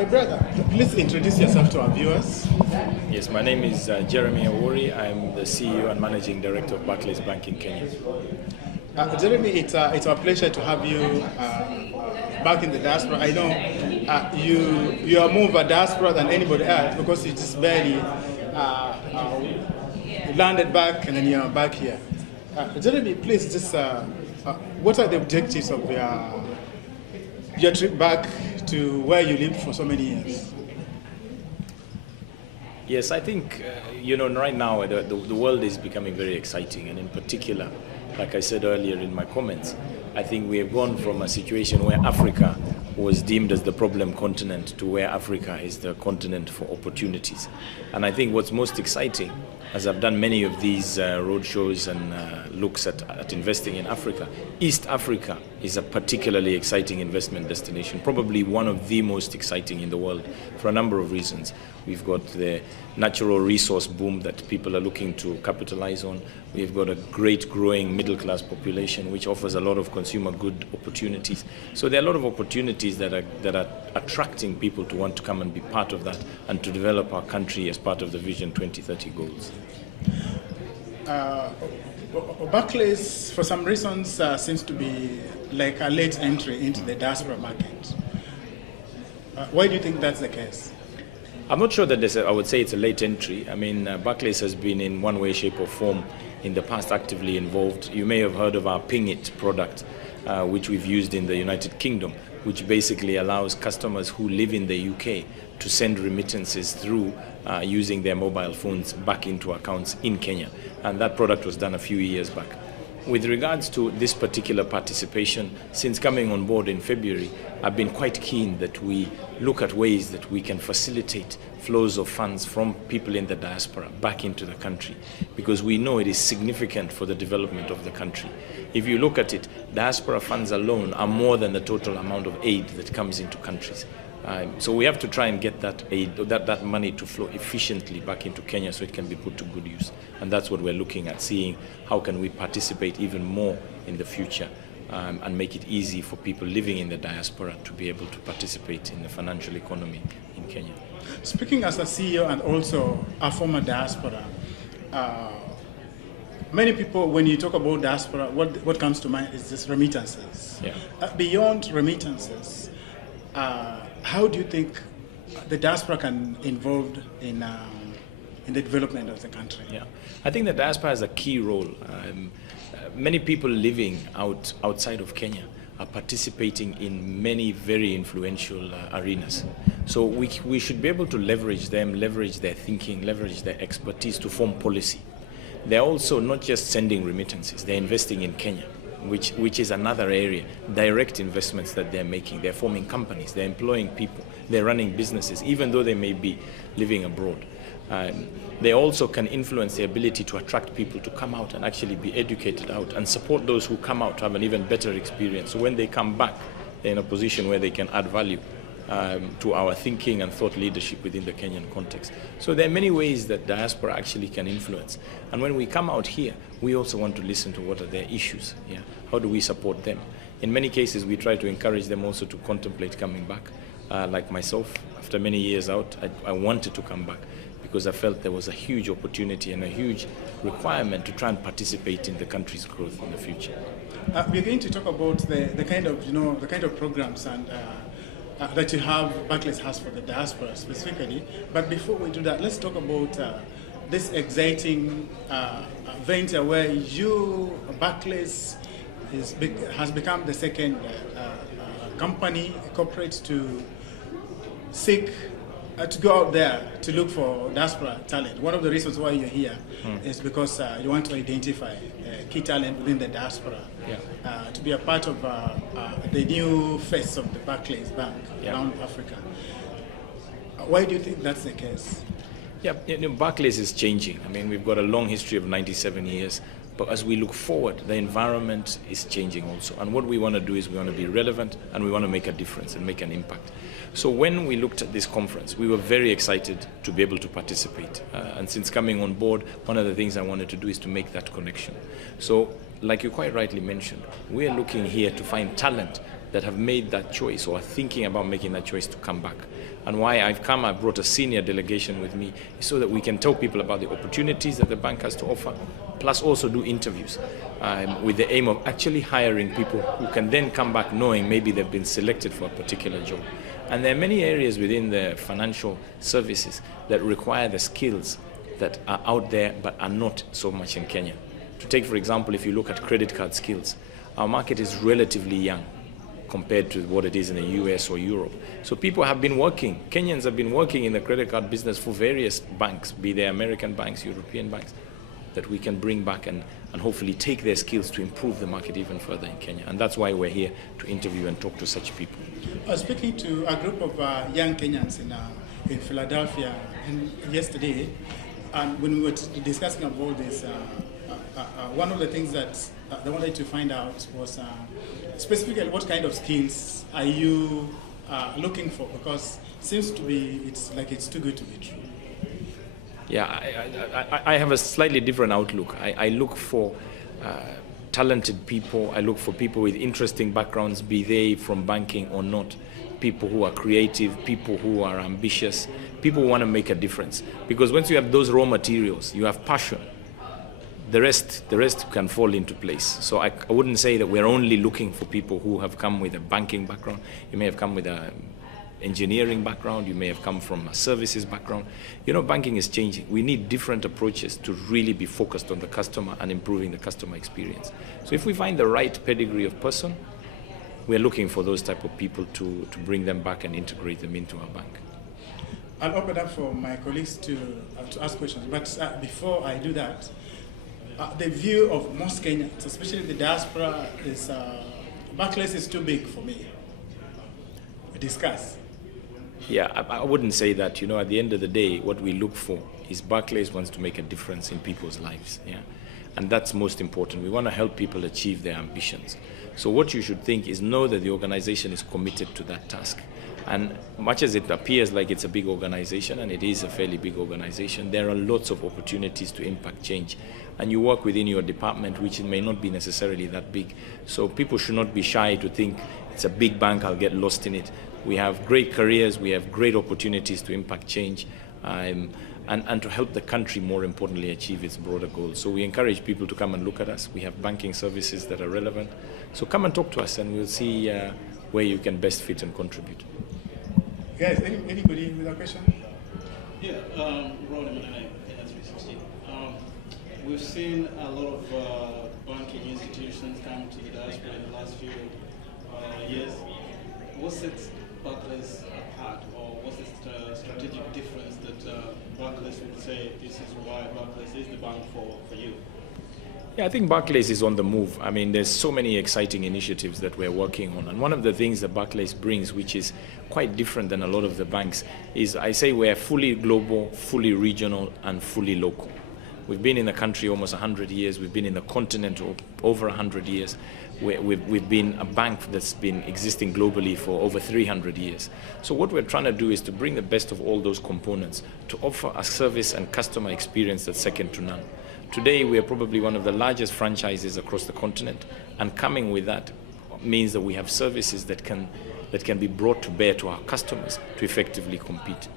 My brother, please introduce yourself to our viewers. Yes, my name is Jeremy Awori. I'm the CEO and Managing Director of Barclays Bank in Kenya. Jeremy, it's our pleasure to have you back in the diaspora. I know you are more of a diaspora than anybody else because you just barely landed back and then you're back here. Jeremy, please just, what are the objectives of your trip back to where you lived for so many years? Yes, I think, right now the world is becoming very exciting, and in particular, like I said earlier in my comments, I think we have gone from a situation where Africa was deemed as the problem continent to where Africa is the continent for opportunities. And I think what's most exciting, as I've done many of these roadshows and looks at investing in Africa, East Africa is a particularly exciting investment destination, probably one of the most exciting in the world for a number of reasons. We've got the natural resource boom that people are looking to capitalize on. We've got a great growing middle class population which offers a lot of consumer good opportunities. So there are a lot of opportunities that are attracting people to want to come and be part of that and to develop our country as part of the Vision 2030 goals. Barclays, for some reasons, seems to be like a late entry into the diaspora market. Why do you think that's the case? I'm not sure that I would say it's a late entry. I mean, Barclays has been in one way, shape or form in the past actively involved. You may have heard of our Ping It product, which we've used in the United Kingdom, which basically allows customers who live in the UK to send remittances through using their mobile phones back into accounts in Kenya. And that product was done a few years back. With regards to this particular participation, since coming on board in February, I've been quite keen that we look at ways that we can facilitate flows of funds from people in the diaspora back into the country, because we know it is significant for the development of the country. If you look at it, diaspora funds alone are more than the total amount of aid that comes into countries. So we have to try and get that aid, that money to flow efficiently back into Kenya so it can be put to good use. And that's what we're looking at, seeing how can we participate even more in the future and make it easy for people living in the diaspora to be able to participate in the financial economy in Kenya. Speaking as a CEO and also a former diaspora, many people, when you talk about diaspora, what comes to mind is just remittances. Yeah. Beyond remittances, how do you think the diaspora can involved in the development of the country? Yeah, I think the diaspora has a key role. Many people living outside of Kenya are participating in many very influential arenas. So we should be able to leverage them, leverage their thinking, leverage their expertise to form policy. They're also not just sending remittances, they're investing in Kenya, which is another area, direct investments that they're making. They're forming companies, they're employing people, they're running businesses, even though they may be living abroad. They also can influence the ability to attract people to come out and actually be educated out and support those who come out to have an even better experience. So when they come back, they're in a position where they can add value to our thinking and thought leadership within the Kenyan context. So there are many ways that diaspora actually can influence. And when we come out here, we also want to listen to what are their issues. Yeah? How do we support them? In many cases, we try to encourage them also to contemplate coming back. Like myself, after many years out, I wanted to come back because I felt there was a huge opportunity and a huge requirement to try and participate in the country's growth in the future. We're going to talk about the kind of programs and that you have, Barclays has for the diaspora specifically. But before we do that, let's talk about this exciting venture where Barclays has become the second company, corporate to seek to go out there to look for diaspora talent. One of the reasons why you're here is because you want to identify key talent within the diaspora to be a part of the new face of the Barclays Bank around Africa. Why do you think that's the case? Yeah, Barclays is changing. I mean, we've got a long history of 97 years. But as we look forward, the environment is changing also. And what we want to do is we want to be relevant and we want to make a difference and make an impact. So when we looked at this conference, we were very excited to be able to participate. And since coming on board, one of the things I wanted to do is to make that connection. So like you quite rightly mentioned, we're looking here to find talent that have made that choice or are thinking about making that choice to come back. And why I brought a senior delegation with me, is so that we can tell people about the opportunities that the bank has to offer, plus also do interviews with the aim of actually hiring people who can then come back knowing maybe they've been selected for a particular job. And there are many areas within the financial services that require the skills that are out there but are not so much in Kenya. To take, for example, if you look at credit card skills, our market is relatively young compared to what it is in the US or Europe. So people have been working, Kenyans have been working in the credit card business for various banks, be they American banks, European banks, that we can bring back and hopefully take their skills to improve the market even further in Kenya. And that's why we're here to interview and talk to such people. I was speaking to a group of young Kenyans in Philadelphia yesterday, and when we were discussing about this, one of the things that they wanted to find out was specifically what kind of skills are you looking for, because it seems to be, it's like it's too good to be true. Yeah, I have a slightly different outlook. I look for talented people. I look for people with interesting backgrounds, be they from banking or not. People who are creative, people who are ambitious, people who want to make a difference. Because once you have those raw materials, you have passion, the rest can fall into place. So I wouldn't say that we're only looking for people who have come with a banking background. You may have come with an engineering background, you may have come from a services background. You know, banking is changing. We need different approaches to really be focused on the customer and improving the customer experience. So if we find the right pedigree of person, we're looking for those type of people to bring them back and integrate them into our bank. I'll open up for my colleagues to ask questions, but before I do that, the view of most Kenyans, especially the diaspora, is Barclays is too big for me. We discuss. Yeah, I wouldn't say that. You know, at the end of the day, what we look for is Barclays wants to make a difference in people's lives. Yeah, and that's most important. We want to help people achieve their ambitions. So what you should think is know that the organization is committed to that task. And much as it appears like it's a big organization, and it is a fairly big organization, there are lots of opportunities to impact change. And you work within your department, which may not be necessarily that big. So people should not be shy to think it's a big bank, I'll get lost in it. We have great careers, we have great opportunities to impact change, and to help the country, more importantly, achieve its broader goals. So we encourage people to come and look at us. We have banking services that are relevant. So come and talk to us, and we'll see where you can best fit and contribute. Guys, anybody with a question? Yeah, Ron, Kenya 360. We've seen a lot of banking institutions come to the diaspora in the last few years. What sets Barclays apart, or what's the strategic difference that Barclays would say this is why Barclays is the bank for you? Yeah, I think Barclays is on the move. I mean, there's so many exciting initiatives that we're working on. And one of the things that Barclays brings, which is quite different than a lot of the banks, is I say we're fully global, fully regional, and fully local. We've been in the country almost 100 years. We've been in the continent over 100 years. We've been a bank that's been existing globally for over 300 years. So what we're trying to do is to bring the best of all those components to offer a service and customer experience that's second to none. Today, we are probably one of the largest franchises across the continent, and coming with that means that we have services that can be brought to bear to our customers to effectively compete.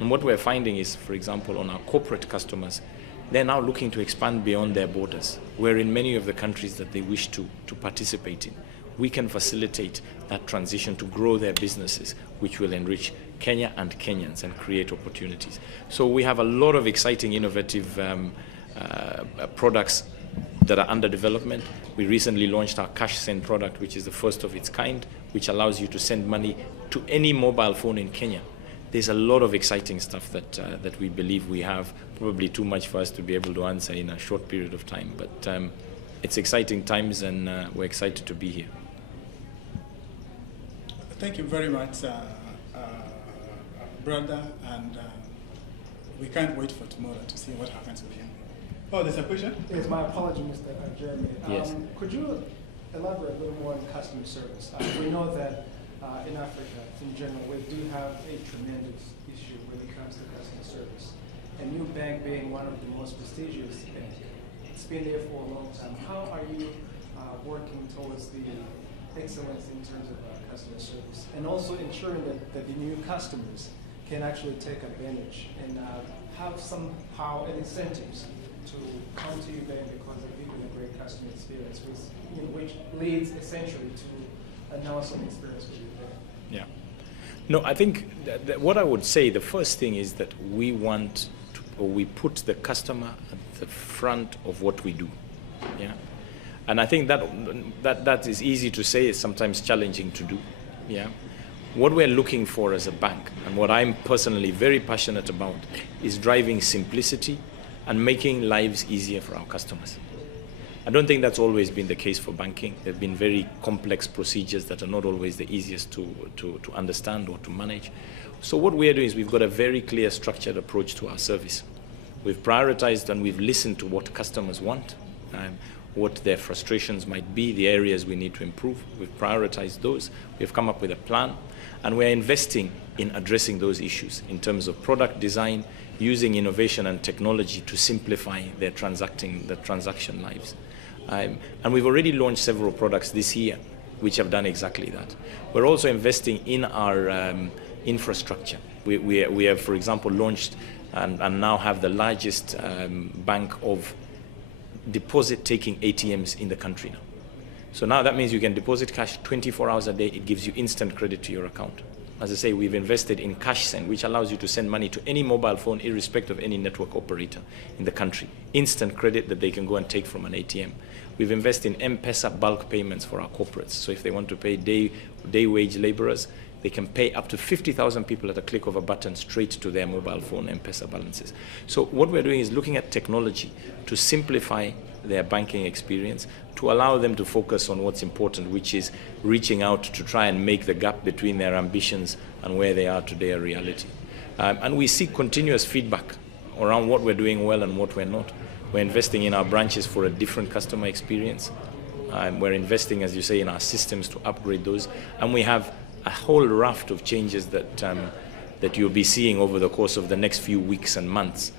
And what we're finding is, for example, on our corporate customers, they're now looking to expand beyond their borders, where in many of the countries that they wish to participate in, we can facilitate that transition to grow their businesses, which will enrich Kenya and Kenyans and create opportunities. So we have a lot of exciting, innovative products that are under development. We recently launched our Cash Send product, which is the first of its kind, which allows you to send money to any mobile phone in Kenya. There's a lot of exciting stuff that we believe we have, probably too much for us to be able to answer in a short period of time. But it's exciting times, and we're excited to be here. Thank you very much, brother, and we can't wait for tomorrow to see what happens with him. Oh, there's a question? Yes, my apology, Mr. Jeremy. Yes. Could you elaborate a little more on customer service? We know that in Africa, in general, we do have a tremendous issue when it comes to customer service. And your bank being one of the most prestigious banks, it's been there for a long time. How are you working towards the excellence in terms of customer service, and also ensuring that the new customers can actually take advantage and have somehow incentives to come to your bank because they're giving a great customer experience, which leads essentially to an awesome experience with your bank. Yeah. No, I think that what I would say, the first thing is that we put the customer at the front of what we do. Yeah. And I think that is easy to say, it's sometimes challenging to do. Yeah. What we're looking for as a bank, and what I'm personally very passionate about, is driving simplicity and making lives easier for our customers. I don't think that's always been the case for banking. There have been very complex procedures that are not always the easiest to understand or to manage. So what we're doing is we've got a very clear, structured approach to our service. We've prioritized and we've listened to what customers want, what their frustrations might be, the areas we need to improve. We've prioritized those. We've come up with a plan, and we're investing in addressing those issues in terms of product design, using innovation and technology to simplify their transaction lives. And we've already launched several products this year which have done exactly that. We're also investing in our infrastructure. We have, for example, launched and now have the largest bank of deposit-taking ATMs in the country now. So now that means you can deposit cash 24 hours a day. It gives you instant credit to your account. As I say, we've invested in Cash Send, which allows you to send money to any mobile phone, irrespective of any network operator in the country. Instant credit that they can go and take from an ATM. We've invested in M-Pesa bulk payments for our corporates. So if they want to pay day wage laborers, they can pay up to 50,000 people at a click of a button straight to their mobile phone M-Pesa balances. So what we're doing is looking at technology to simplify their banking experience, to allow them to focus on what's important, which is reaching out to try and make the gap between their ambitions and where they are today a reality. And we seek continuous feedback around what we're doing well and what we're not. We're investing in our branches for a different customer experience. We're investing, as you say, in our systems to upgrade those. And we have a whole raft of changes that you'll be seeing over the course of the next few weeks and months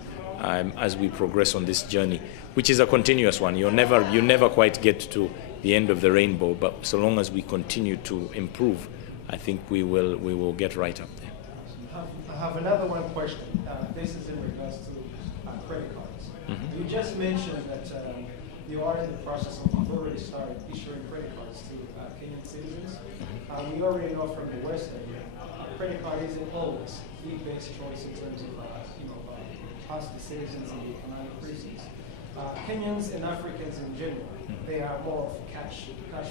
as we progress on this journey, which is a continuous one. You never quite get to the end of the rainbow, but so long as we continue to improve, I think we will get right up there. I have another one question. This is in regards to credit cards. You just mentioned that you are in the process of, you've already started issuing credit cards to Kenyan citizens. We already know from the West that credit card isn't always the best choice in terms of us, the citizens, and the economic reasons. Kenyans and Africans in general, they are more of cash flow.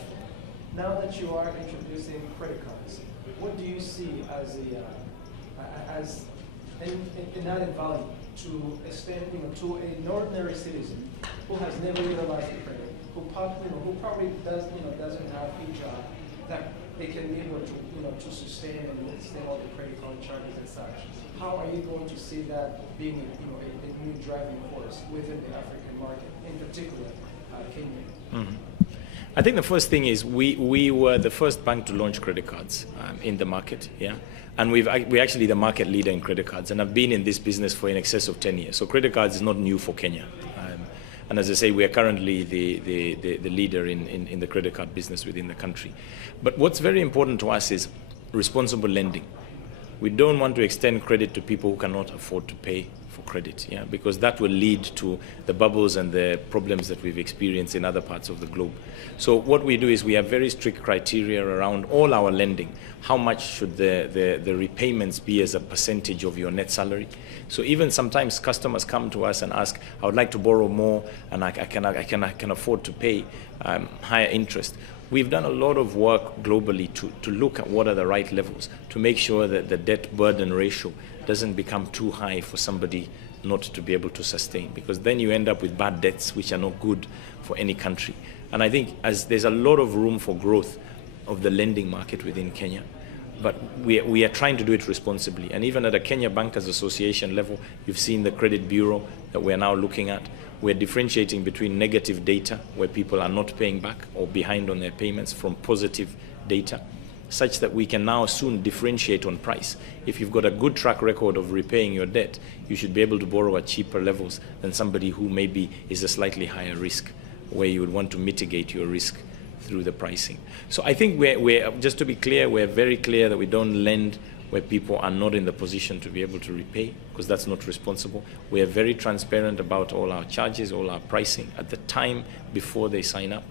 Now that you are introducing credit cards, what do you see as an added value to extend, to an ordinary citizen who has never utilized the credit, who probably doesn't have a job that they can be able to sustain and withstand all the credit card charges and such? How are you going to see that being a new driving force within the African market, in particular Kenya? I think the first thing is we were the first bank to launch credit cards in the market, yeah, and we're actually the market leader in credit cards, and have been in this business for in excess of 10 years. So credit cards is not new for Kenya, and as I say, we are currently the leader in the credit card business within the country. But what's very important to us is responsible lending. We don't want to extend credit to people who cannot afford to pay for credit, yeah, because that will lead to the bubbles and the problems that we've experienced in other parts of the globe. So what we do is we have very strict criteria around all our lending. How much should the repayments be as a percentage of your net salary? So even sometimes customers come to us and ask, I would like to borrow more and I can afford to pay higher interest. We've done a lot of work globally to look at what are the right levels to make sure that the debt burden ratio doesn't become too high for somebody not to be able to sustain, because then you end up with bad debts which are not good for any country. And I think as there's a lot of room for growth of the lending market within Kenya, but we are trying to do it responsibly. And even at a Kenya Bankers Association level, you've seen the credit bureau that we're now looking at. We're differentiating between negative data, where people are not paying back or behind on their payments, from positive data, such that we can now soon differentiate on price. If you've got a good track record of repaying your debt, you should be able to borrow at cheaper levels than somebody who maybe is a slightly higher risk, where you would want to mitigate your risk through the pricing. So I think we're just to be clear, we're very clear that we don't lend where people are not in the position to be able to repay, because that's not responsible. We are very transparent about all our charges, all our pricing at the time before they sign up.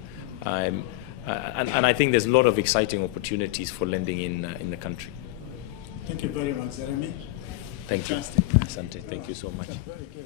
And I think there's a lot of exciting opportunities for lending in the country. Thank you very much, Jeremy. Thank you. Fantastic. Asante. Thank you so much. Very good.